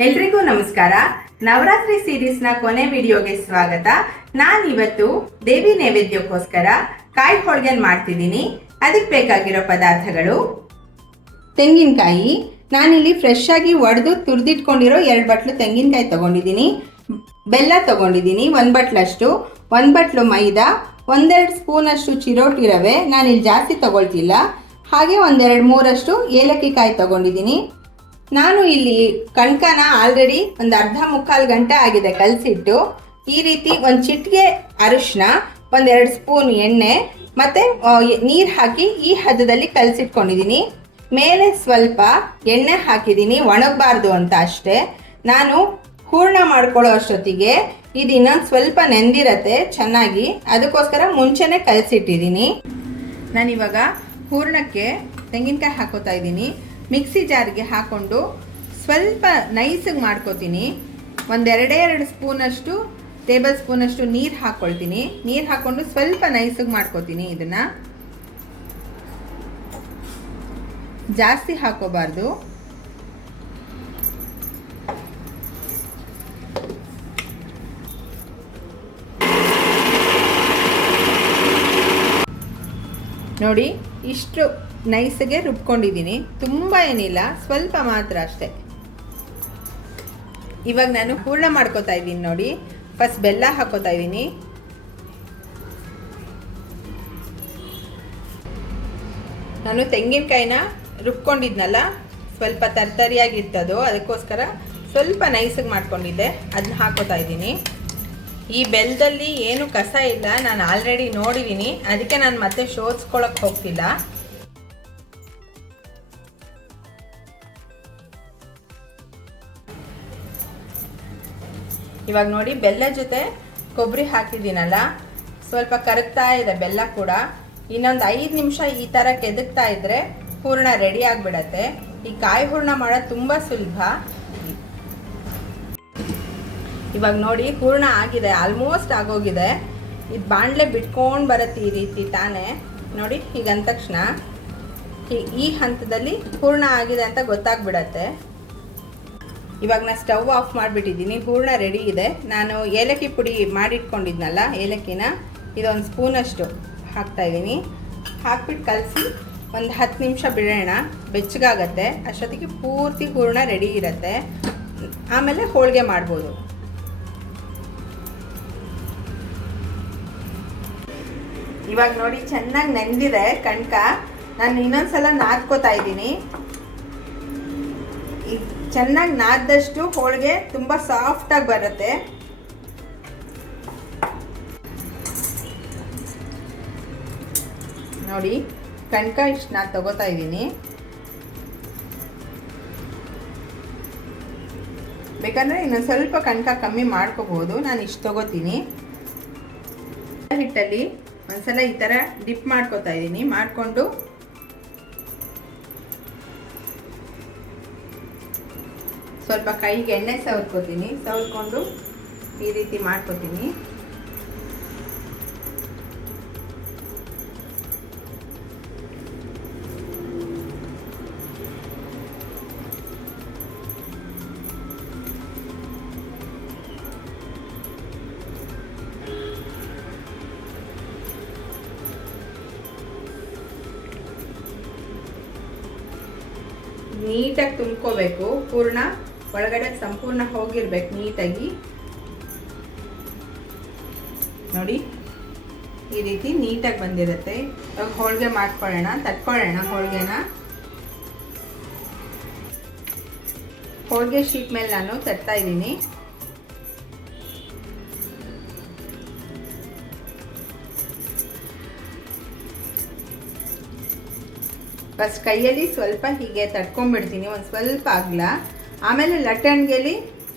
ಎಲ್ರಿಗೂ ನಮಸ್ಕಾರ. ನವರಾತ್ರಿ ಸೀರೀಸ್ನ ಕೊನೆ ವಿಡಿಯೋಗೆ ಸ್ವಾಗತ. ನಾನಿವತ್ತು ದೇವಿ ನೈವೇದ್ಯಕ್ಕೋಸ್ಕರ ಕಾಯಿ ಹೋಳಿಗೆ ಮಾಡ್ತಿದ್ದೀನಿ. ಅದಕ್ಕೆ ಬೇಕಾಗಿರೋ ಪದಾರ್ಥಗಳು: ತೆಂಗಿನಕಾಯಿ. ನಾನಿಲ್ಲಿ ಫ್ರೆಶ್ ಆಗಿ ಒಡೆದು ತುರಿದಿಟ್ಕೊಂಡಿರೋ 2 ಬಟ್ಲು ತೆಂಗಿನಕಾಯಿ ತಗೊಂಡಿದ್ದೀನಿ. ಬೆಲ್ಲ ತಗೊಂಡಿದ್ದೀನಿ 1 ಬಟ್ಲಷ್ಟು, 1 ಬಟ್ಲು ಮೈದಾ, 1-2 ಸ್ಪೂನಷ್ಟು ಚಿರೋಟಿ ರವೆ, ನಾನಿಲ್ಲಿ ಜಾಸ್ತಿ ತಗೊಳ್ತಿಲ್ಲ. ಹಾಗೆ 1-2-3 ಏಲಕ್ಕಿ ಕಾಯಿ ತಗೊಂಡಿದ್ದೀನಿ. ನಾನು ಇಲ್ಲಿ ಕಣ್ಕನ ಆಲ್ರೆಡಿ ಒಂದು ಅರ್ಧ-ಮುಕ್ಕಾಲು ಗಂಟೆ ಆಗಿದೆ ಕಲಸಿಟ್ಟು. ಈ ರೀತಿ ಒಂದು ಚಿಟಿಕೆ ಅರಿಶಿನ, 1-2 ಸ್ಪೂನ್ ಎಣ್ಣೆ ಮತ್ತು ನೀರು ಹಾಕಿ ಈ ಹದದಲ್ಲಿ ಕಲಸಿಟ್ಕೊಂಡಿದ್ದೀನಿ. ಮೇಲೆ ಸ್ವಲ್ಪ ಎಣ್ಣೆ ಹಾಕಿದ್ದೀನಿ, ಒಣಗಬಾರ್ದು ಅಂತ ಅಷ್ಟೇ. ನಾನು ಹೂರಣ ಮಾಡ್ಕೊಳ್ಳೋ ಅಷ್ಟೊತ್ತಿಗೆ ಇದು ಇನ್ನೊಂದು ಸ್ವಲ್ಪ ನೆಂದಿರತ್ತೆ ಚೆನ್ನಾಗಿ, ಅದಕ್ಕೋಸ್ಕರ ಮುಂಚೆನೇ ಕಲಸಿಟ್ಟಿದ್ದೀನಿ. ನಾನಿವಾಗ ಹೂರಣಕ್ಕೆ ತೆಂಗಿನಕಾಯಿ ಹಾಕೋತಾ ಇದ್ದೀನಿ. ಮಿಕ್ಸಿ ಜಾರ್ಗೆ ಹಾಕ್ಕೊಂಡು ಸ್ವಲ್ಪ ನೈಸಿಗೆ ಮಾಡ್ಕೋತೀನಿ. 1-2 ಸ್ಪೂನಷ್ಟು ಟೇಬಲ್ ಸ್ಪೂನಷ್ಟು ನೀರು ಹಾಕ್ಕೊಳ್ತೀನಿ. ನೀರು ಹಾಕ್ಕೊಂಡು ಸ್ವಲ್ಪ ನೈಸಿಗೆ ಮಾಡ್ಕೋತೀನಿ. ಇದನ್ನು ಜಾಸ್ತಿ ಹಾಕೋಬಾರ್ದು. ನೋಡಿ, ಇಷ್ಟು ನೈಸ್ಗೆ ರುಬ್ಕೊಂಡಿದ್ದೀನಿ. ತುಂಬ ಏನಿಲ್ಲ, ಸ್ವಲ್ಪ ಮಾತ್ರ ಅಷ್ಟೇ. ಇವಾಗ ನಾನು ಹೂರಣ ಮಾಡ್ಕೋತಾ ಇದ್ದೀನಿ. ನೋಡಿ, ಫಸ್ಟ್ ಬೆಲ್ಲ ಹಾಕೋತಾ ಇದ್ದೀನಿ. ನಾನು ತೆಂಗಿನಕಾಯಿನ ರುಬ್ಕೊಂಡಿದ್ನಲ್ಲ, ಸ್ವಲ್ಪ ತರ್ತರಿಯಾಗಿರ್ತದೋ, ಅದಕ್ಕೋಸ್ಕರ ಸ್ವಲ್ಪ ನೈಸಿಗೆ ಮಾಡ್ಕೊಂಡಿದ್ದೆ, ಅದನ್ನ ಹಾಕೋತಾ ಇದ್ದೀನಿ. ಈ ಬೆಲ್ಲದಲ್ಲಿ ಏನು ಕಸ ಇಲ್ಲ, ನಾನು ಆಲ್ರೆಡಿ ನೋಡಿದ್ದೀನಿ, ಅದಕ್ಕೆ ನಾನು ಮತ್ತೆ ಶೋಧಿಸ್ಕೊಳಕ್ಕೆ ಹೋಗ್ತಿಲ್ಲ. ಇವಾಗ ನೋಡಿ, ಬೆಲ್ಲ ಜೊತೆ ಕೊಬ್ಬರಿ ಹಾಕಿದ್ದೀನಲ್ಲ, ಸ್ವಲ್ಪ ಕರಗ್ತಾ ಇದೆ ಬೆಲ್ಲ ಕೂಡ. ಇನ್ನೊಂದು 5 ನಿಮಿಷ ಈ ಥರ ಕೆದಕ್ತಾ ಇದ್ದರೆ ಹೂರಣ ರೆಡಿ ಆಗಿಬಿಡತ್ತೆ. ಈ ಕಾಯಿ ಹೂರಣ ಮಾಡೋದು ತುಂಬ ಸುಲಭ. ಇವಾಗ ನೋಡಿ, ಹೂರಣ ಆಗಿದೆ, ಆಲ್ಮೋಸ್ಟ್ ಆಗೋಗಿದೆ. ಇದು ಬಾಣಲೆ ಬಿಟ್ಕೊಂಡು ಬರುತ್ತೆ ಈ ರೀತಿ ತಾನೇ. ನೋಡಿ, ಹೀಗಂದ ತಕ್ಷಣ ಈ ಹಂತದಲ್ಲಿ ಹೂರಣ ಆಗಿದೆ ಅಂತ ಗೊತ್ತಾಗ್ಬಿಡತ್ತೆ. ಇವಾಗ ನಾನು ಸ್ಟವ್ ಆಫ್ ಮಾಡಿಬಿಟ್ಟಿದ್ದೀನಿ. ಹೂರಣ ರೆಡಿ ಇದೆ. ನಾನು ಏಲಕ್ಕಿ ಪುಡಿ ಮಾಡಿಟ್ಕೊಂಡಿದ್ನಲ್ಲ, ಏಲಕ್ಕಿನ ಇದೊಂದು ಸ್ಪೂನಷ್ಟು ಹಾಕ್ತಾಯಿದ್ದೀನಿ. ಹಾಕ್ಬಿಟ್ಟು ಕಲಸಿ ಒಂದು 10 ನಿಮಿಷ ಬಿಡೋಣ, ಬೆಚ್ಚಗಾಗತ್ತೆ. ಅಷ್ಟೊತ್ತಿಗೆ ಪೂರ್ತಿ ಹೂರಣ ರೆಡಿ ಇರುತ್ತೆ. ಆಮೇಲೆ ಹೋಳಿಗೆ ಮಾಡ್ಬೋದು. ಇವಾಗ ನೋಡಿ, ಚೆನ್ನಾಗಿ ನೆಂದಿದೆ ಕಣ್ಕ. ನಾನು ಇನ್ನೊಂದ್ಸಲ ನಾದ್ಕೋತಾ ಇದ್ದೀನಿ. ಚೆನ್ನಾಗಿ ನಾದ್ದಷ್ಟು ಹೋಳಿಗೆ ತುಂಬ ಸಾಫ್ಟಾಗಿ ಬರುತ್ತೆ. ನೋಡಿ, ಕಣ್ಕ ಇಷ್ಟು ನಾನು ತಗೋತಾ ಇದ್ದೀನಿ. ಬೇಕಂದರೆ ಇನ್ನೊಂದು ಸ್ವಲ್ಪ ಕಣ್ಕ ಕಮ್ಮಿ ಮಾಡ್ಕೋಬೋದು. ನಾನು ಇಷ್ಟು ತಗೋತೀನಿ. ಹಿಟ್ಟಲ್ಲಿ ಒಂದ್ಸಲ ಈ ಥರ ಡಿಪ್ ಮಾಡ್ಕೋತಾ ಇದ್ದೀನಿ. ಮಾಡಿಕೊಂಡು ಸ್ವಲ್ಪ ಕೈಗೆ ಎಣ್ಣೆ ಸವರ್ಕೋತೀನಿ. ಸವರ್ಕೊಂಡು ಈ ರೀತಿ ಮಾಡ್ಕೋತೀನಿ. ನೀಟಾಗಿ ತುಂಬ್ಕೋಬೇಕು. ಪೂರ್ಣ ಒಳಗಡೆ ಸಂಪೂರ್ಣ ಹೋಗಿರ್ಬೇಕು ನೀಟಾಗಿ. ನೋಡಿ, ಈ ರೀತಿ ನೀಟಾಗಿ ಬಂದಿರುತ್ತೆ. ಇವಾಗ ಹೋಳಿಗೆ ಮಾಡ್ಕೊಳ್ಳೋಣ, ತಟ್ಕೊಳ್ಳೋಣ ಹೋಳಿಗೆನ. ಹೋಳಿಗೆ ಶೀಟ್ ಮೇಲೆ ನಾನು ತಟ್ತಾ ಇದ್ದೀನಿ. ಫಸ್ಟ್ ಕೈಯಲ್ಲಿ ಸ್ವಲ್ಪ ಹೀಗೆ ತಟ್ಕೊಂಡ್ಬಿಡ್ತೀನಿ, ಒಂದು ಸ್ವಲ್ಪ ಅಗಲ. ಆಮೇಲೆ ಲಟ್ಟಣಿಗೆಲಿ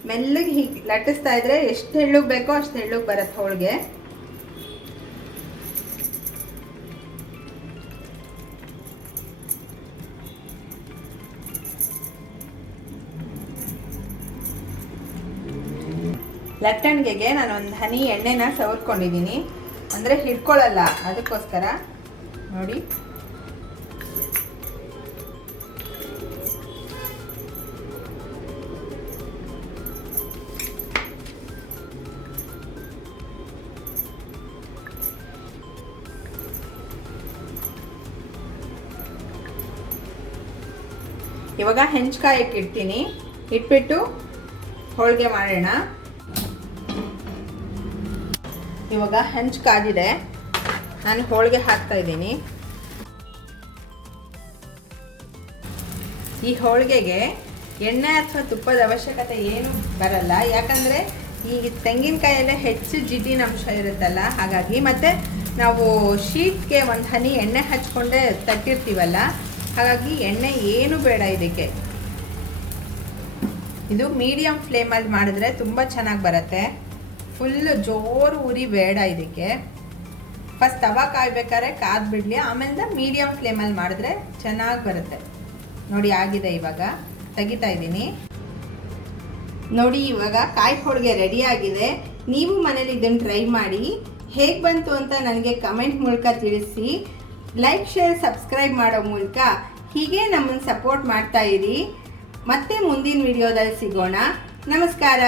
ಮೆಲ್ಲಗೆ ಹೀಗೆ ಲಟ್ಟಿಸ್ತಾ ಇದ್ರೆ ಎಷ್ಟು ತೆಳ್ಳಗೆ ಬೇಕೋ ಅಷ್ಟು ತೆಳ್ಳಗೆ ಬರುತ್ತೆ ಹೋಳಿಗೆ. ಲಟ್ಟಣಿಗೆಗೆ ನಾನು ಒಂದು ಹನಿ ಎಣ್ಣೆನ ಸವರ್ಕೊಂಡಿದ್ದೀನಿ, ಅಂದರೆ ಹಿಡ್ಕೊಳ್ಳಲ್ಲ, ಅದಕ್ಕೋಸ್ಕರ. ನೋಡಿ, ಇವಾಗ ಹೆಂಚ್ಕಾಯಕ್ಕೆ ಇಡ್ತೀನಿ. ಇಟ್ಬಿಟ್ಟು ಹೋಳಿಗೆ ಮಾಡೋಣ. ಇವಾಗ ಹೆಂಚು ಕಾದಿದೆ, ನಾನು ಹೋಳಿಗೆ ಹಾಕ್ತಾ ಇದ್ದೀನಿ. ಈ ಹೋಳಿಗೆಗೆ ಎಣ್ಣೆ ಅಥವಾ ತುಪ್ಪದ ಅವಶ್ಯಕತೆ ಏನು ಬರಲ್ಲ, ಯಾಕಂದರೆ ಈ ತೆಂಗಿನಕಾಯಲ್ಲೇ ಹೆಚ್ಚು ಜಿಡ್ಡಿನ ಅಂಶ ಇರುತ್ತಲ್ಲ, ಹಾಗಾಗಿ. ಮತ್ತು ನಾವು ಶೀಟ್ಗೆ ಒಂದು ಹನಿ ಎಣ್ಣೆ ಹಚ್ಕೊಂಡೇ ತಟ್ಟಿರ್ತೀವಲ್ಲ, ಹಾಗಾಗಿ ಎಣ್ಣೆ ಏನು ಬೇಡ ಇದಕ್ಕೆ. ಇದು ಮೀಡಿಯಮ್ ಫ್ಲೇಮಲ್ಲಿ ಮಾಡಿದ್ರೆ ತುಂಬ ಚೆನ್ನಾಗಿ ಬರುತ್ತೆ. ಫುಲ್ಲು ಜೋರು ಉರಿ ಬೇಡ ಇದಕ್ಕೆ. ಫಸ್ಟ್ ತವ ಕಾಯ್ಬೇಕಾದ್ರೆ ಕಾದು ಬಿಡಲಿ, ಆಮೇಲೆ ಮೀಡಿಯಮ್ ಫ್ಲೇಮಲ್ಲಿ ಮಾಡಿದ್ರೆ ಚೆನ್ನಾಗಿ ಬರುತ್ತೆ. ನೋಡಿ ಆಗಿದೆ, ಇವಾಗ ತೆಗಿತಾ ಇದ್ದೀನಿ. ನೋಡಿ ಇವಾಗ ಕಾಯಿ ಹೋಳಿಗೆ ರೆಡಿ ಆಗಿದೆ. ನೀವು ಮನೇಲಿ ಇದನ್ನು ಟ್ರೈ ಮಾಡಿ, ಹೇಗೆ ಬಂತು ಅಂತ ನನಗೆ ಕಮೆಂಟ್ ಮೂಲಕ ತಿಳಿಸಿ. ಲೈಕ್, ಶೇರ್, ಸಬ್ಸ್ಕ್ರೈಬ್ ಮಾಡೋ ಮೂಲಕ ಹೀಗೆ ನಮ್ಮನ್ನು ಸಪೋರ್ಟ್ ಮಾಡ್ತಾ ಇರಿ. ಮತ್ತೆ ಮುಂದಿನ ವಿಡಿಯೋದಲ್ಲಿ ಸಿಗೋಣ. ನಮಸ್ಕಾರ.